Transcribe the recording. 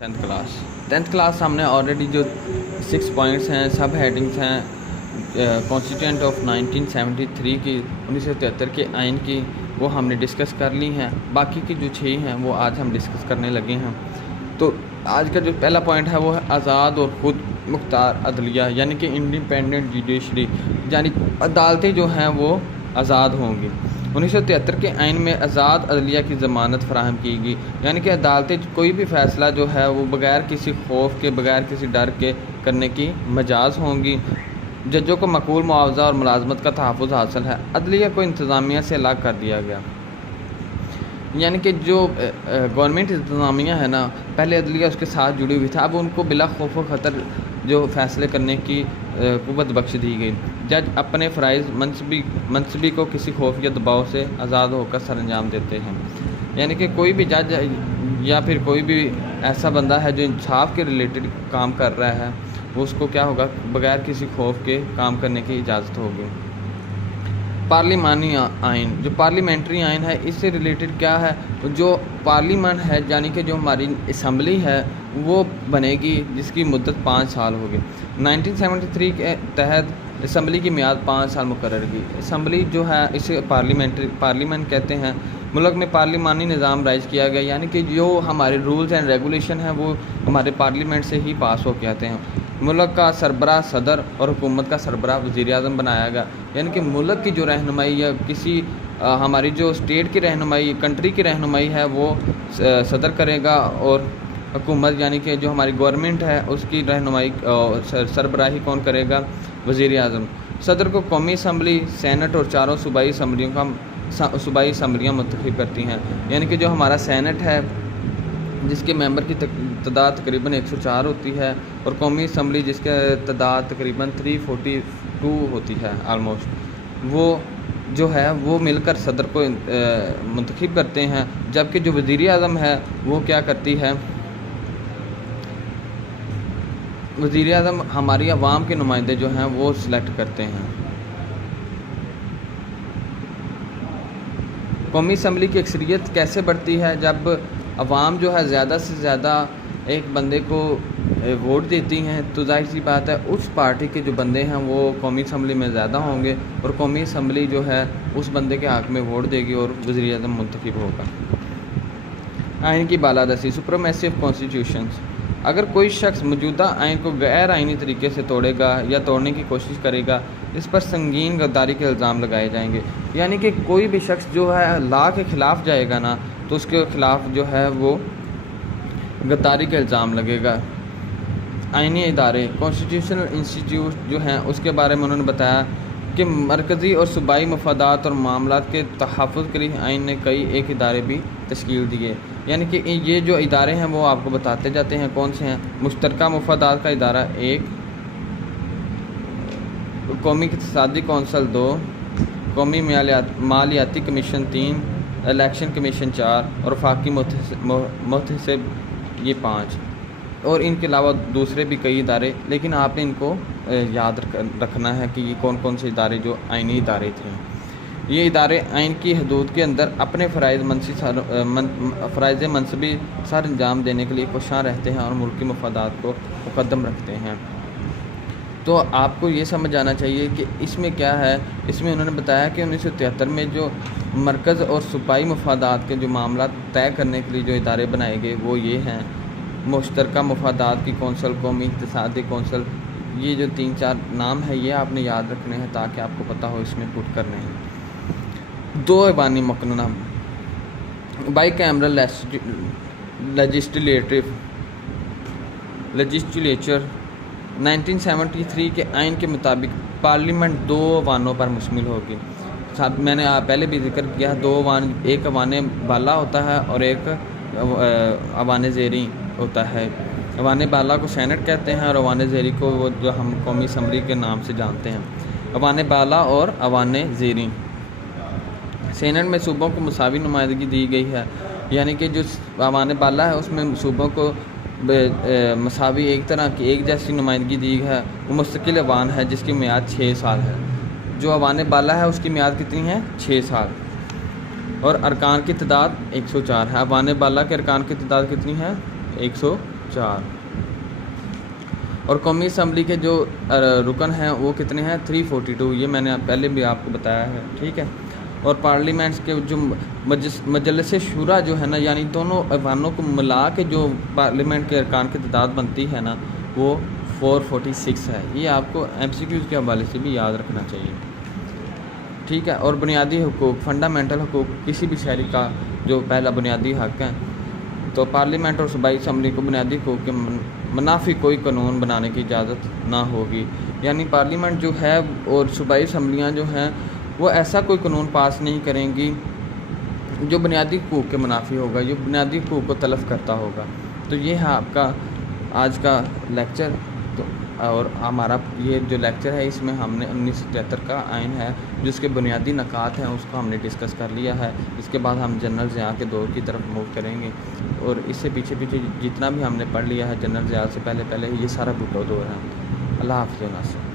Tenth class हमने already जो 6 points हैं, सब हेडिंग्स हैं कॉन्स्टिट्यूएंट ऑफ 1973 की 1973 के आइन की, वो हमने डिस्कस कर ली हैं। बाकी की जो 6 हैं वो आज हम डिस्कस करने लगे हैं। तो आज का जो पहला पॉइंट है वो है आज़ाद और ख़ुद मुख्तार अदलिया, यानी कि इंडिपेंडेंट जुडिशरी, यानी अदालतें जो हैं वो आज़ाद होंगी। 1973 के आइन में आज़ाद अदलिया की ज़मानत फराहम की गई, यानी कि अदालतें कोई भी फ़ैसला जो है वो बग़ैर किसी खौफ के, बग़ैर किसी डर के करने की मजाज होंगी। जजों को मकबूल मुआवजा और मुलाजमत का तहफ़्फ़ुज़ हासिल है। अदलिया को इंतज़ामिया से अलग कर दिया गया, यानी कि जो गवर्नमेंट इंतज़ामिया है ना, पहले अदलिया उसके साथ जुड़ी हुई था, अब उनको बिला खौफ व ख़तर जो फ़ैसले करने की क़ुव्वत बख्श दी गई। जज अपने फ़राइज़ मनसबी को किसी खौफ या दबाव से आज़ाद होकर सर अंजाम देते हैं, यानी कि कोई भी जज या फिर कोई भी ऐसा बंदा है जो इंसाफ के रिलेटेड काम कर रहा है, वो उसको क्या होगा, बग़ैर किसी खौफ के काम करने की इजाज़त होगी। पार्लिमानी आइन, जो पार्लियामेंट्री आइन है, इससे रिलेटेड क्या है, जो पार्लियामेंट है यानी कि जो हमारी असम्बली है वो बनेगी, जिसकी मुद्दत 5 साल होगी। 1973 के तहत असम्बली की मियाद 5 साल मुकर्रर की। असम्बली जो है इसे पार्लियामेंट कहते हैं। मुल्क में पार्लिमानी निज़ाम राइज किया गया, यानी कि जो हमारे रूल्स एंड रेगुलेशन हैं वो हमारे पार्लियामेंट से ही पास हो के आते हैं। मुल्क का सरबराह सदर और हुकूमत का सरबराह वज़ीर आज़म बनाया गया, यानी कि मुल्क की जो रहनुमाई या किसी हमारी जो स्टेट की रहनुमाई, कंट्री की रहनुमाई है वो सदर करेगा, और हुकूमत यानी कि जो हमारी गवर्नमेंट है उसकी रहनुमाई सरबराही कौन करेगा, वज़ीर आज़म। सदर को कौमी असम्बली, सेनेट और चारों सूबाई असम्बलियाँ मुंतखब करती हैं, यानी कि जो हमारा सेनेट है जिसके मेंबर की तादाद तकरीबन 104 होती है, और कौमी असम्बली जिसके तादाद तकरीबन 342 होती है आलमोस्ट, वो जो है वो मिलकर सदर को मुंतखब करते हैं। जबकि जो वज़ीर आज़म है वो क्या करती है, वज़ीर आज़म हमारी आवाम के नुमाइंदे जो हैं वो सिलेक्ट करते हैं। कौमी असम्बली की अक्सरियत कैसे बढ़ती है, जब अवाम जो है ज़्यादा से ज़्यादा एक बंदे को वोट देती हैं, तो जाहिर सी बात है उस पार्टी के जो बंदे हैं वो कौमी असम्बली में ज़्यादा होंगे, और कौमी असम्बली जो है उस बंदे के हक़ में वोट देगी और वज़ीर आज़म मुंतखब होगा। आइन की बालादस्ती, सुप्रीमेसी ऑफ कॉन्स्टिट्यूशंस। अगर कोई शख्स मौजूदा आइन को गैर आइनी तरीके से तोड़ेगा या तोड़ने की कोशिश करेगा, इस पर संगीन गद्दारी के इल्ज़ाम लगाए जाएंगे, यानी कि कोई भी शख्स जो है लॉ के ख़िलाफ़ जाएगा ना, तो उसके ख़िलाफ़ जो है वो गद्दारी का इल्ज़ाम लगेगा। आइनी इदारे, कॉन्स्टिट्यूशनल इंस्टीट्यूट जो हैं उसके बारे में उन्होंने बताया कि मरकज़ी और सूबाई मफादात और मामलात के तहफ़्फ़ुज़ के लिए आइन ने कई एक इदारे भी तश्कील दिए, यानी कि ये जो इदारे हैं वो आपको बताते जाते हैं कौन से हैं। मुश्तरका मफादात का इदारा 1, कौमी इक़्तिसादी कौंसल 2, कौमी मालियाती कमीशन 3, इलेक्शन कमीशन 4 और वफाकी मुहतसिब ये 5, और इनके अलावा दूसरे भी कई इदारे, लेकिन आपने इनको याद रखना है कि ये कौन कौन से इदारे जो आइनी इदारे थे। ये इदारे आइन की हदूद के अंदर अपने फ़राइज़ मनसबी सर अंजाम देने के लिए कोशां रहते हैं और मुल्की मफादात को मुक़द्दम रखते हैं। तो आपको ये समझ आना चाहिए कि इसमें क्या है। इसमें उन्होंने बताया कि 1973 में जो मरकज़ और सूबाई मफादात के जो मामला तय करने के लिए जो इदारे बनाए गए वो ये हैं, मुश्तरका मफादात की कौंसल, कौमी इक़्तिसादी कौंसल, ये जो 3-4 नाम है ये आपने याद रखने हैं ताकि आपको पता हो इसमें पुट करने हैं। 2 ऐवानी मकनूना, बाई कैमरल लेजिस्लेचर 1973 के आइन के मुताबिक पार्लियामेंट 2 ऐवानों पर मुश्तमिल होगी। मैंने पहले भी जिक्र किया, 2 ऐवान, एक ऐवान बाला होता है और एक ऐवान ज़ेरी होता है। ऐवान बाला को सेनेट कहते हैं और ऐवान ज़ेरी को वो जो हम कौमी असम्बली के नाम से जानते हैं। ऐवान बाला और ऐवान ज़ेरी, सेनेट में सूबों को मुसावी नुमाइंदगी दी गई है, यानी कि जो ऐवान बाला है उसमें सूबों को मसावी एक तरह की एक जैसी नुमाइंदगी दी है। वो मुस्तकिल ऐवान है जिसकी मियाद 6 साल है। जो ऐवान बाला है उसकी मियाद कितनी है, 6 साल, और अरकान की तादाद 104 है। ऐवान बाला के अरकान की तादाद कितनी है, 100 4 اور قومی اسمبلی کے جو رکن ہیں وہ کتنے ہیں 342، یہ میں نے پہلے بھی آپ کو بتایا ہے، ٹھیک ہے۔ اور پارلیمنٹس کے جو مجلس شورا جو ہے نا، یعنی دونوں ایوانوں کو ملا کے جو پارلیمنٹ کے ارکان کی تعداد بنتی ہے نا، وہ 446 ہے۔ یہ آپ کو ایم سی کیوز کے حوالے سے بھی یاد رکھنا چاہیے، ٹھیک ہے۔ اور بنیادی حقوق، فنڈامنٹل حقوق، کسی بھی شہری کا جو پہلا بنیادی حق ہے، تو پارلیمنٹ اور صوبائی اسمبلی کو بنیادی حقوق کے منافی کوئی قانون بنانے کی اجازت نہ ہوگی، یعنی پارلیمنٹ جو ہے اور صوبائی اسمبلیاں جو ہیں وہ ایسا کوئی قانون پاس نہیں کریں گی جو بنیادی حقوق کے منافی ہوگا، جو بنیادی حقوق کو تلف کرتا ہوگا۔ تو یہ ہے آپ کا آج کا لیکچر، اور ہمارا یہ جو لیکچر ہے اس میں ہم نے 1973 کا آئین ہے جو اس کے بنیادی نکات ہیں اس کو ہم نے ڈسکس کر لیا ہے۔ اس کے بعد ہم جنرل ضیاء کے دور کی طرف موو کریں گے، اور اس سے پیچھے جتنا بھی ہم نے پڑھ لیا ہے جنرل ضیاء سے پہلے یہ سارا بھٹو دور ہے۔ اللہ حافظ و ناصر۔